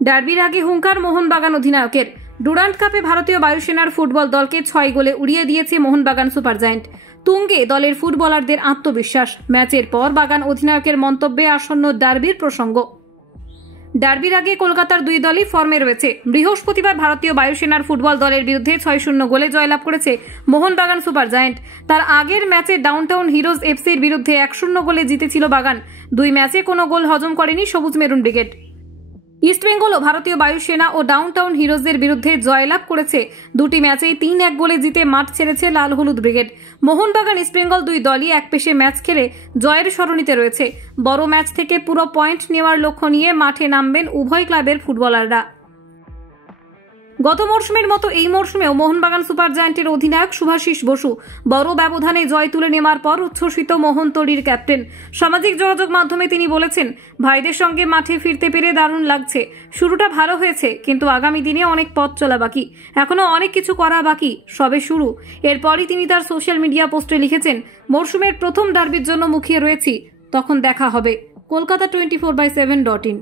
ডার্বির আগে হুঙ্কার মোহনবাগান অধিনায়কের। ডুরান্ট কাপে ভারতীয় বায়ুসেনার ফুটবল দলকে 6 গোলে উড়িয়ে দিয়েছে মোহনবাগান সুপারজায়েন্ট। তুঙ্গে দলের ফুটবলারদের আত্মবিশ্বাস। ম্যাচের পর বাগান অধিনায়কের মন্তব্যে আসন্ন ডার্বির প্রসঙ্গ। ডার্বির আগে কলকাতার দুই দলই ফর্মে রয়েছে। বৃহস্পতিবার ভারতীয় বায়ুসেনার ফুটবল দলের বিরুদ্ধে 6-0 গোলে জয়লাভ করেছে মোহনবাগান সুপারজায়েন্ট। তার আগের ম্যাচে ডাউনটাউন হিরোজ এফসির বিরুদ্ধে 1-0 গোলে জিতেছিল বাগান। দুই ম্যাচে কোনো গোল হজম করেনি সবুজ মেরুন ব্রিগেড। ইস্টবেঙ্গলও ভারতীয় বায়ুসেনা ও ডাউনটাউন হিরোজদের বিরুদ্ধে জয়লাভ করেছে। দুটি ম্যাচেই 3-1 গোলে জিতে মাঠ ছেড়েছে লাল হলুদ ব্রিগেড। মোহনবাগান ইস্টবেঙ্গল দুই দলই এক পেশে ম্যাচ খেলে জয়ের সরণিতে রয়েছে। বড় ম্যাচ থেকে পুরো পয়েন্ট নেওয়ার লক্ষ্য নিয়ে মাঠে নামবেন উভয় ক্লাবের ফুটবলাররা। গত মরশুমের মতো এই মরশুমেও মোহনবাগান সুপারজায়েন্টের অধিনায়ক শুভাশিস বসু বড় ব্যবধানে জয় তুলে নেওয়ার পর উচ্ছ্বসিত মোহনতলির ক্যাপ্টেন। সামাজিক যোগাযোগ মাধ্যমে তিনি বলেছেন, ভাইদের সঙ্গে মাঠে ফিরতে পেরে দারুণ লাগছে। শুরুটা ভালো হয়েছে, কিন্তু আগামী দিনে অনেক পথ চলা বাকি, এখনো অনেক কিছু করা বাকি, সবে শুরু। এরপরই তিনি তার সোশ্যাল মিডিয়া পোস্টে লিখেছেন, মরশুমের প্রথম ডার্বির জন্য মুখিয়ে রয়েছি, তখন দেখা হবে। কলকাতা 24/7.in।